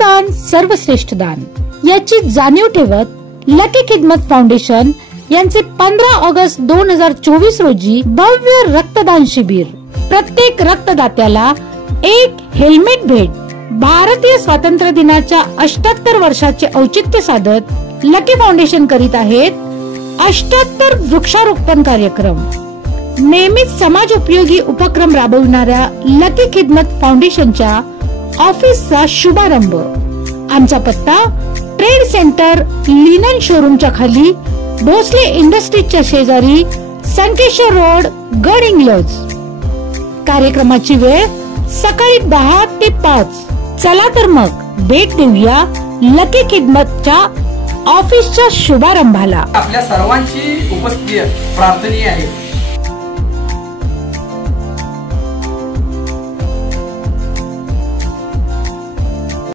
रक्तदान सर्वश्रेष्ठ दान याची जाणीव ठेवत लकी खिदमत फाउंडेशन यांचे 15 ऑगस्ट 2024 रोजी भव्य रक्तदान शिबिर, प्रत्येक रक्तदात्याला एक हेल्मेट भेट, भारतीय स्वातंत्र्य दिनाच्या 78 वर्षाचे औचित्य साधत लकी फाउंडेशन करीत आहेत 78 वृक्षारोपण कार्यक्रम। नेहमीच समाज उपयोगी उपक्रम राबविणाऱ्या लकी खिदमत फाउंडेशनच्या ऑफिसचा शुभारंभ। आमचा पत्ता ट्रेड सेंटर लिनन शोरूमच्या खाली, भोसले इंडस्ट्रीजच्या शेजारी, संकेश्वर रोड, गडहिंग्लज। कार्यक्रमाची वेळ सकाळी 10 ते 5। चला तर मग भेट देऊया लकी खिदमतच्या ऑफिसच्या शुभारंभाला। आपल्या सर्वांची उपस्थिती प्रार्थनीय आहे।